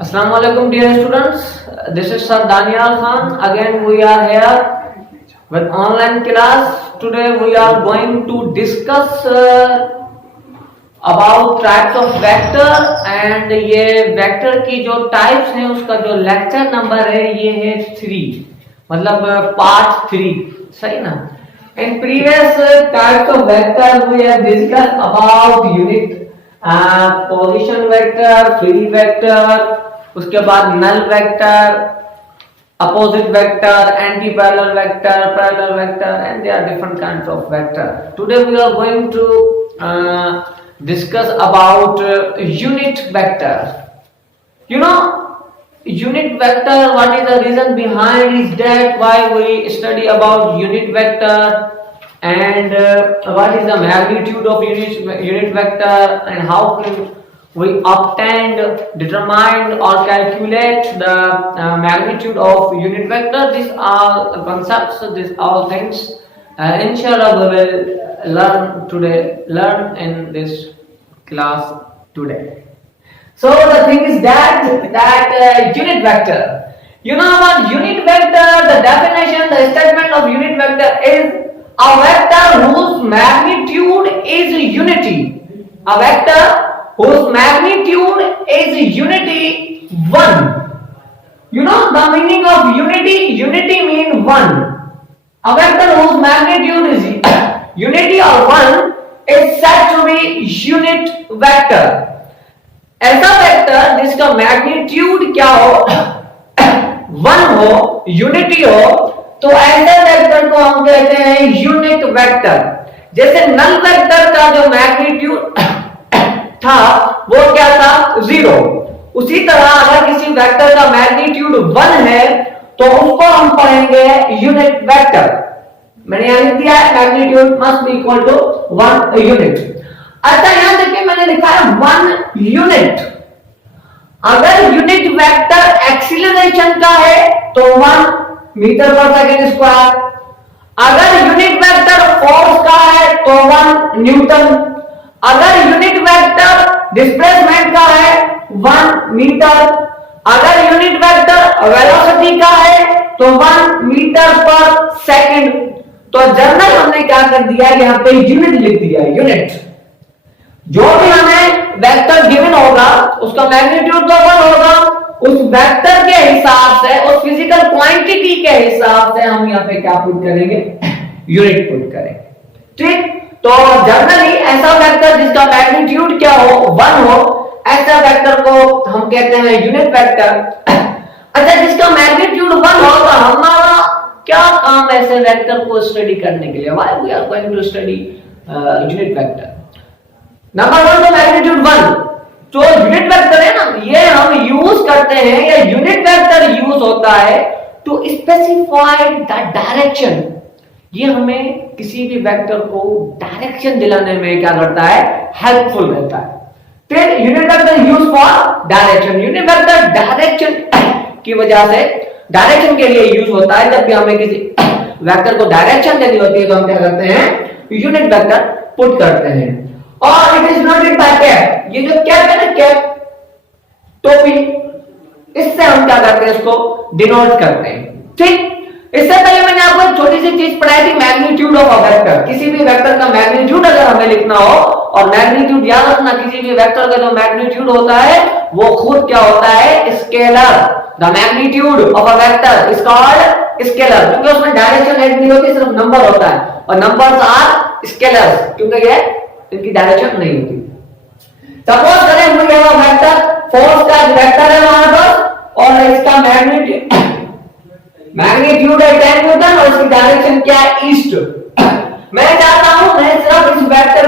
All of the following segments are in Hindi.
Assalamu alaikum dear students. This is Sir Daniel Khan. Again we are here with online class. Today we are going to discuss about types of vector and ये vector की जो types हैं उसका जो lecture number है ये है 3 मतलब part 3 सही ना. In previous types of vector we have discussed about unit position vector, free vector, उसके बाद null vector, opposite vector, anti-parallel vector, parallel vector, and there are different kinds of vector. Today we are going to discuss about unit vector. You know, unit vector, what is the reason behind is that why we study about unit vector and what is the magnitude of unit vector and how can we obtain, determine or calculate the magnitude of unit vector. These are concepts, these all things inshallah we will learn in this class today. So the thing is that unit vector, you know about unit vector, the definition, the statement of unit vector is a vector whose magnitude is unity. A vector whose magnitude is unity 1. You know the meaning of unity? Unity means 1. A vector whose magnitude is unity or 1 is said to be unit vector. ऐसा वेक्टर जिसका मैग्नीट्यूड क्या हो 1 हो, यूनिटी हो, तो ऐसे वेक्टर को हम कहते हैं यूनिट वेक्टर. जैसे नल वेक्टर का जो मैग्नीट्यूड था वो क्या था 0. उसी तरह अगर किसी वेक्टर का मैग्नीट्यूड 1 है तो उसको हम पढ़ेंगे यूनिट वेक्टर. मैंने यहां लिख दिया है magnitude must be equal to 1 unit. अच्छा यहां देखिए मैंने लिखा है 1 यूनिट. अगर यूनिट वेक्टर एक्सीलरेशन का है तो 1 मीटर पर सेकंड स्क्वायर. अगर यूनिट वेक्टर फोर्स का है तो 1 न्यूटन. अगर यूनिट वेक्टर डिस्प्लेसमेंट का है 1 मीटर. अगर यूनिट वेक्टर वेलोसिटी का है तो 1 मीटर पर सेकंड. तो जनरल हमने क्या कर दिया है यहां पे यूनिट लिख दिया है यूनिट. जो भी हमें वेक्टर गिवन होगा उसका मैग्नीट्यूड तो 1 होगा. उस वेक्टर के हिसाब से उस फिजिकल क्वांटिटी के हिसाब से हम यहाँ पे क्या पुट करेंगे यूनिट पुट करेंगे. ठीक. तो जनरली ऐसा वेक्टर जिसका मैग्नीट्यूड क्या हो 1 हो ऐसा वेक्टर को हम कहते हैं यूनिट वेक्टर. अच्छा जिसका मैग्नीट्यूड 1 हो तो हमारा क्या काम ऐसे वेक्टर को स्टडी करने के लिए. Why we are going to study unit vector. Number 1 तो मैग्नीट्यूड 1 जो यूनिट वेक्टर है ना ये हम यूज करते हैं. ये यूनिट वेक्टर यूज होता है टू स्पेसिफाई द डायरेक्शन. ये हमें किसी भी वेक्टर को डायरेक्शन दिलाने में क्या करता है हेल्पफुल रहता है. फिर unit vector use for direction. Unit vector direction की वजह से डायरेक्शन के लिए यूज होता है. जब भी हमें किसी वेक्टर को डायरेक्शन देनी होती है तो हम क्या करते हैं यूनिट वेक्टर पुट करते हैं. और it is noted bye cap. ये जो कैप है ना कैप टोपी इससे हम क्या करते हैं इसको डिनोट करते हैं. ठीक. इससे पहले मैंने आपको एक छोटी सी चीज पढ़ाई थी मैग्नीट्यूड ऑफ अ वेक्टर. किसी भी वेक्टर का मैग्नीट्यूड अगर हमें लिखना हो और मैग्नीट्यूड याद रखना किसी भी वेक्टर का जो मैग्नीट्यूड होता है वो खुद क्या होता है scalar. The magnitude of a vector is called scalar क्योंकि उसमें डायरेक्शन ऐड नहीं होती सिर्फ नंबर होता है और नंबर्स आर स्केलर्स क्योंकि ये इनकी डायरेक्शन नहीं होती. सपोज करें मुझे वो वेक्टर फोर्स का वेक्टर है हमारे पास और इसका मैग्नीट्यूड है 10 न्यूटन और इसकी डायरेक्शन क्या है ईस्ट. मैं चाहता हूं मैं सिर्फ इस वेक्टर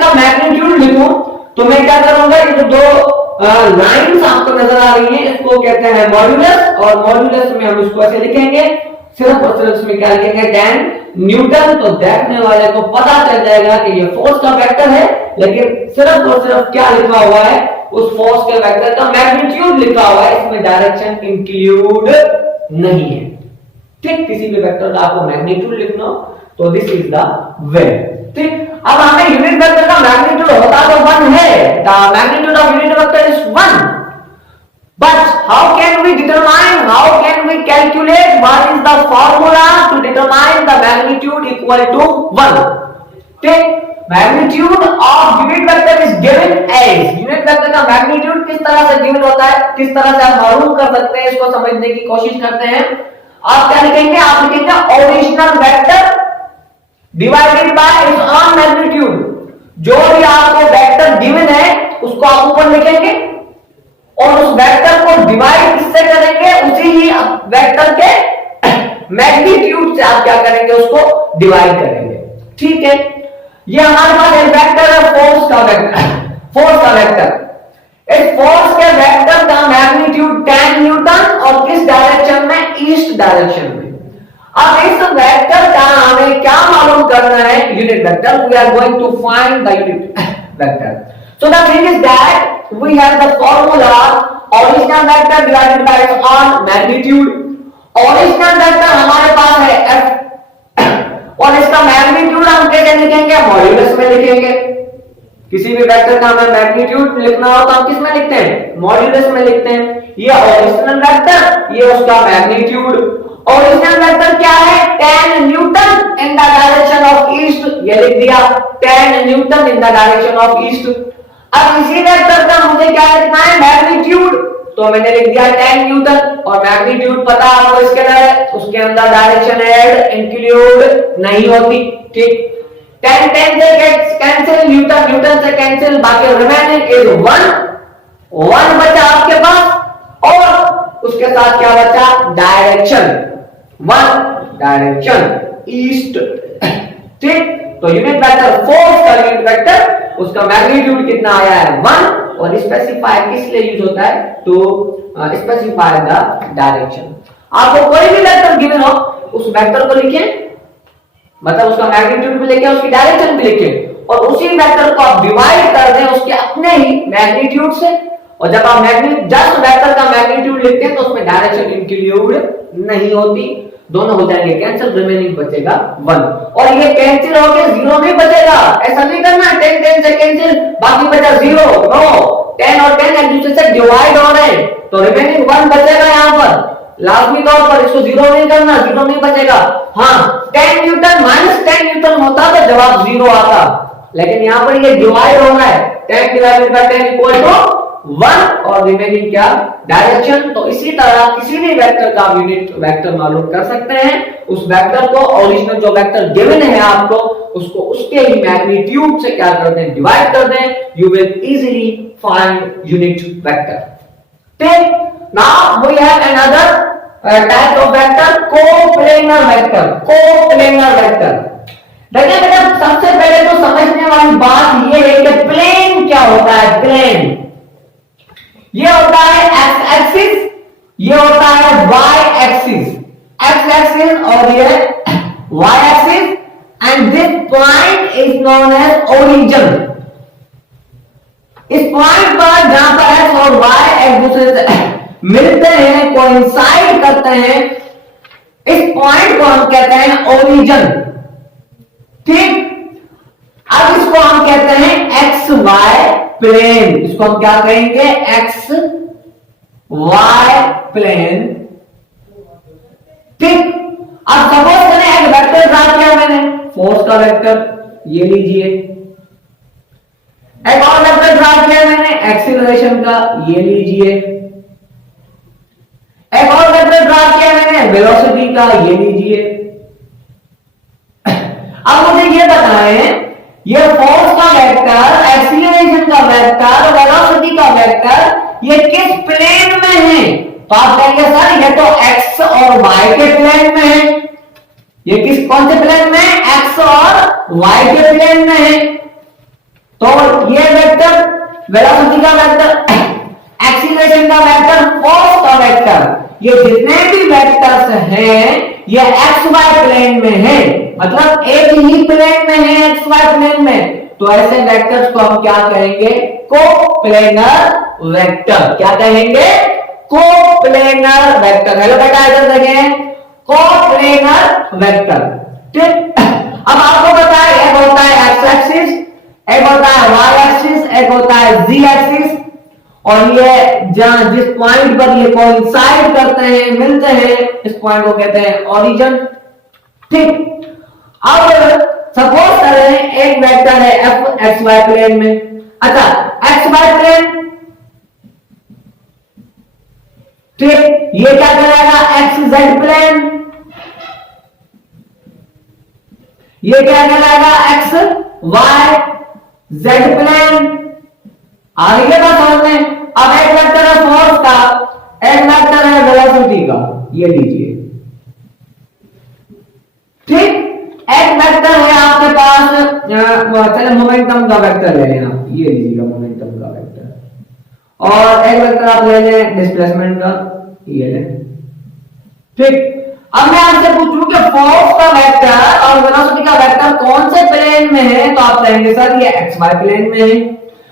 का मैग्नीट्यूड लिखूं तो मैं क्या करूंगा ये जो दो लाइंस आपको नजर आ रही हैं इसको कहते हैं मॉड्यूलस. और मॉड्यूलस में हम इसको ऐसे लिखेंगे सिर्फ और सिर्फ इसमें क्या लिखेंगे 10 न्यूटन. तो देखने वाले को पता चल जाएगा कि ये फोर्स का वेक्टर है लेकिन सिर्फ और सिर्फ क्या लिखा हुआ है उस फोर्स के वेक्टर का मैग्नीट्यूड लिखा हुआ है. इसमें डायरेक्शन इंक्लूड नहीं है. ठीक. किसी भी वेक्टर का आपको मैग्नीट्यूड लिखना हो तो दिस इज द वे. ठीक. अब हमें यूनिट वेक्टर का मैग्नीट्यूड होता तो 1 है. The magnitude the formula to determine the magnitude equal to 1। ठीक, magnitude of unit vector is given as, unit vector का मैग्नीट्यूड किस तरह से गिवन होता है, किस तरह से आप मालूम कर सकते हैं, इसको समझने की कोशिश करते हैं। आप क्या लिखेंगे, आप लिखेंगे original vector divided by its own magnitude. जो भी आपको वेक्टर गिवन है उसको आप ऊपर लिखेंगे और उस वेक्टर को डिवाइड किससे करेंगे, उसी ही वेक्टर के मैग्नीट्यूड से आप क्या करेंगे, उसको डिवाइड करेंगे। ठीक है, ये हमारे पास एक वेक्टर है फोर्स का वेक्टर, फोर्स का वेक्टर। इस फोर्स के वेक्टर का मैग्नीट्यूड 10 न्यूटन और किस डायरेक्शन में, ईस्ट डायरेक्शन में। अब इस वेक्टर का हमें क्या मालूम करना है, unit vector. We are going to find the unit vector. So the thing is that we have the formula original vector divided by its own magnitude. Original vector हमारे पास है f और इसका मैग्नीट्यूड हम कैसे लिखेंगे, मॉड्यूलस में लिखेंगे। किसी भी वेक्टर का हमें मैग्नीट्यूड लिखना हो तो हम किस में लिखते हैं, मॉड्यूलस में लिखते हैं। ये ओरिजिनल वेक्टर, ये उसका मैग्नीट्यूड। ओरिजिनल वेक्टर क्या है, 10 Newton in the direction of east, ये लिख दिया 10 Newton in the direction of east. अब इसी वेक्टर का मुझे क्या लिखना है, मैग्नीट्यूड, तो मैंने लिख दिया 10 न्यूटन और मैग्नीट्यूड पता आपको इसके अंदर, उसके अंदर डायरेक्शन ऐड इंक्लूड नहीं होती। ठीक, 10 10 से कैंसिल, न्यूटन न्यूटन से कैंसिल, बाकी रिमेनिंग इज 1 बचा आपके पास और उसके साथ क्या बचा, डायरेक्शन, 1 डायरेक्शन ईस्ट। ठीक, तो यूनिट वेक्टर फोर्स का यूनिट वेक्टर उसका मैग्नीट्यूड कितना आया है, 1। और स्पेसिफाई किस लिए यूज होता है, तो स्पेसिफाई द डायरेक्शन। आपको कोई भी वेक्टर गिवन हो उस वेक्टर को लिखें, मतलब उसका मैग्नीट्यूड भी लिखें, उसकी डायरेक्शन भी लिखें और उसी वेक्टर को आप डिवाइड कर दें उसके अपने ही मैग्नीट्यूड से। और जब आप जस्ट वेक्टर का मैग्नीट्यूड लिखते हैं तो उसमें डायरेक्शन इंक्लूड नहीं होती, दोनों हो जाएंगे कैंसिल, रिमेनिंग बचेगा 1। और ये कैंसिल होके 0 नहीं बचेगा, ऐसा नहीं करना 10 10 से कैंसिल बाकी बचा 0, नो, 10 और 10 एक दूसरे से डिवाइड हो रहे हैं तो रिमेनिंग 1 बचेगा। यहाँ पर लाजमी तौर पर इसको 0 नहीं करना, 0 नहीं बचेगा। हाँ, 10 न्यूटन माइनस 10 न्यूटन होता तो जवाब 0 आता, लेकिन यहाँ पर ये डिवाइड हो रहा है, 10 डिवाइडेड बाय 10 इक्वल टू 1 और रिमेनिंग क्या, डायरेक्शन। तो इसी तरह किसी भी वेक्टर का यूनिट वेक्टर मालूम कर सकते हैं। उस वेक्टर को ओरिजिनल जो वेक्टर गिवन है आपको, उसको उसके ही मैग्नीट्यूड से क्या कर दें, डिवाइड कर दें, you will easily find unit vector. ठीक, now we have another type of vector, coplanar vector. Coplanar vector, देखिए बेटा सबसे पहले तो समझने वाली बात यह है कि प्लेन क्या होता है। प्लेन ये होता है एक्स एक्सिस, ये होता है वाई एक्सिस, एक्स एक्सिस और ये Y axis and this point is known as origin. इस पॉइंट पर जहां पर एक्स और वाई एक दूसरे से मिलते हैं, कोइंसाइड करते हैं, इस पॉइंट को हम कहते हैं ओरिजिन। ठीक, अब इसको हम कहते हैं एक्स वाई प्लेन, इसको हम क्या कहेंगे, एक्स वाई प्लेन। ठीक, अब सपोज करें एक वेक्टर ड्रा किया मैंने, फोर्स का वेक्टर, ये लीजिए। एक और वेक्टर ड्रा किया मैंने एक्सीलरेशन का, ये लीजिए। एक और वेक्टर ड्रा किया मैंने वेलोसिटी का, ये लीजिए। अब मुझे ये बताएं, ये फोर्स का वेक्टर, एक्सीलरेशन का वेक्टर, वेलोसिटी का वेक्टर, ये किस प्लेन में है? तो आप कहेंगे सर ये तो एक्स और वाई के प्लेन में है। ये किस कौन से प्लेन में है? एक्स और वाई के प्लेन में है। तो ये वेक्टर वेलोसिटी का वेक्टर, एक्सीलरेशन का वेक्टर, फोर्स का वेक्टर, ये जितने भी वेक्टर्स हैं ये एक्स वाई प्लेन में है, मतलब एक ही प्लेन में है, एक्स वाई प्लेन में। तो ऐसे वेक्टर्स को हम क्या कहेंगे? Coplanar vector. क्या कहेंगे? Coplanar vector. हेलो बेटा इधर देखें, कोप्लेनर वेक्टर। ठीक, अब आपको पता है एक होता है एक्स एक्सिस, एक होता है वाई एक्सिस, एक होता है जी एक्सिस, और ये जहां जिस पॉइंट पर ये कोइंसाइड करते हैं, मिलते हैं, इस पॉइंट को कहते हैं ओरिजिन। ठीक, अब सपोज करें एक वेक्टर है एफ एक्स वाई प्लेन में। अच्छा, एक्स वाई प्लेन, ठीक, ये क्या कहलाएगा, एक्स जेड प्लेन। ये क्या कहलाएगा, एक्स वाई जेड प्लेन। आगे बात समझ में। अब एक वेक्टर है फोर्स का, एक वेक्टर है वेलोसिटी का, ये लीजिए। ठीक, एक वेक्टर है आपके पास, चले मोमेंटम का वेक्टर ले लेना, ये लीजिएगा मोमेंटम का वेक्टर। और एक वेक्टर आप ले लें डिस्प्लेसमेंट का, ये ले। ठीक, अब मैं आपसे पूछूं कि फोर्स का वेक्टर और वेलोसिटी का वेक्टर कौन से प्लेन में है, तो आप कहेंगे सर ये एक्स वाई प्लेन में है।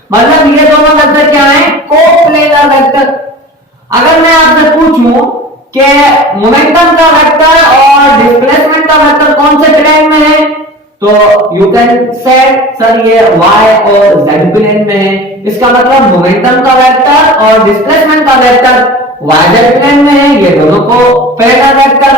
मतलब ये दोनों वेक्टर क्या है, कोप्लेनर वेक्टर। अगर मैं आपसे पूछूं कि मोमेंटम का वेक्टर और डिस्प्लेसमेंट का वेक्टर कौन से प्लेन में है, तो यू कैन से सर ये y और z प्लेन में है। इसका मतलब मोमेंटम का वेक्टर और डिस्प्लेसमेंट का वेक्टर yz प्लेन में है, ये दोनों को planar vector.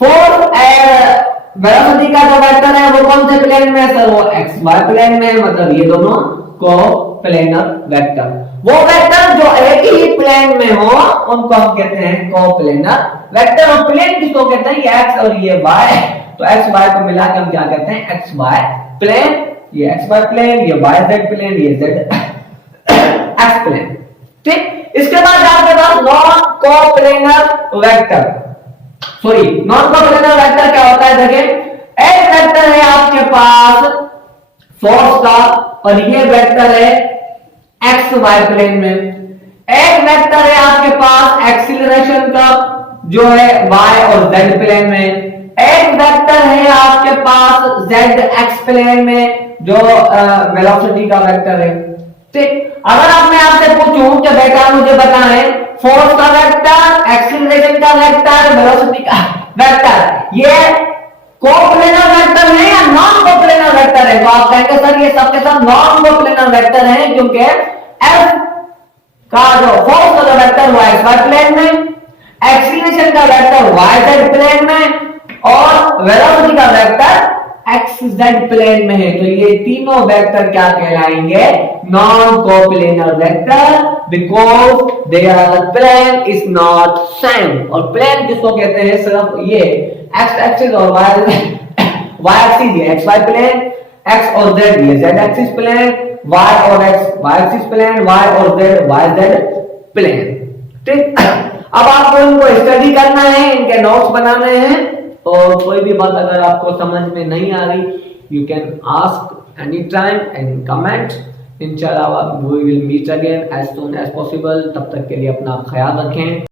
Force and velocity का जो वेक्टर है वो कौन से प्लेन में है सर, वो xy प्लेन में है। मतलब ये दोनों को प्लेनर वेक्टर। वो वेक्टर जो एक ही प्लेन में हो उनको हम कहते हैं कोप्लेनर वेक्टर। और प्लेन किसको कहते हैं, ये x और ये y, तो x y को मिला के हम क्या कहते हैं, एक्स वाई प्लेन। ये एक्स वाई प्लेन, ये वाई जेड प्लेन, ये जेड एक्स प्लेन। ठीक, इसके बाद आपके पास non coplanar vector. Sorry, non coplanar vector क्या होता है, देखिए एक वेक्टर है आपके पास फोर्स का और ये वेक्टर है एक्स वाई प्लेन में। एक वेक्टर है आपके पास एक्सीलरेशन का जो है y और z प्लेन में। एक वेक्टर है आपके पास z x प्लेन में जो वेलोसिटी का वेक्टर है। ठीक, अगर अब मैं आपसे पूछूं कि बेटा मुझे बताएं फोर्स का वेक्टर, एक्सीलरेशन का वेक्टर, वेलोसिटी का वेक्टर, ये कोप्लेनर वेक्टर है या नॉन कोप्लेनर वेक्टर है, तो आप कहेंगे सर ये सबके सब नॉन कोप्लेनर वेक्टर है, क्योंकि f का जो फोर्स का वेक्टर वो xy प्लेन में, एक्सीलरेशन का वेक्टर yz प्लेन में और वेलोसिटी का वेक्टर xz प्लेन में है। तो ये तीनों वेक्टर क्या कहलाएंगे, non coplanar vector, because their plane is not same. और प्लेन किसको कहते हैं, सिर्फ ये x एक्सिस और y एक्सिस, ये xy प्लेन, x और z ये z एक्सिस प्लेन, y और x y axis plane, y और z yz प्लेन। ठीक, अब आपको इनको स्टडी करना है, इनके नोट्स बनाने हैं। और कोई भी बात अगर आपको समझ में नहीं आ रही, you can ask any time and comment. इंशाल्लाह we will meet again as soon as possible. तब तक के लिए अपना ख्याल रखें।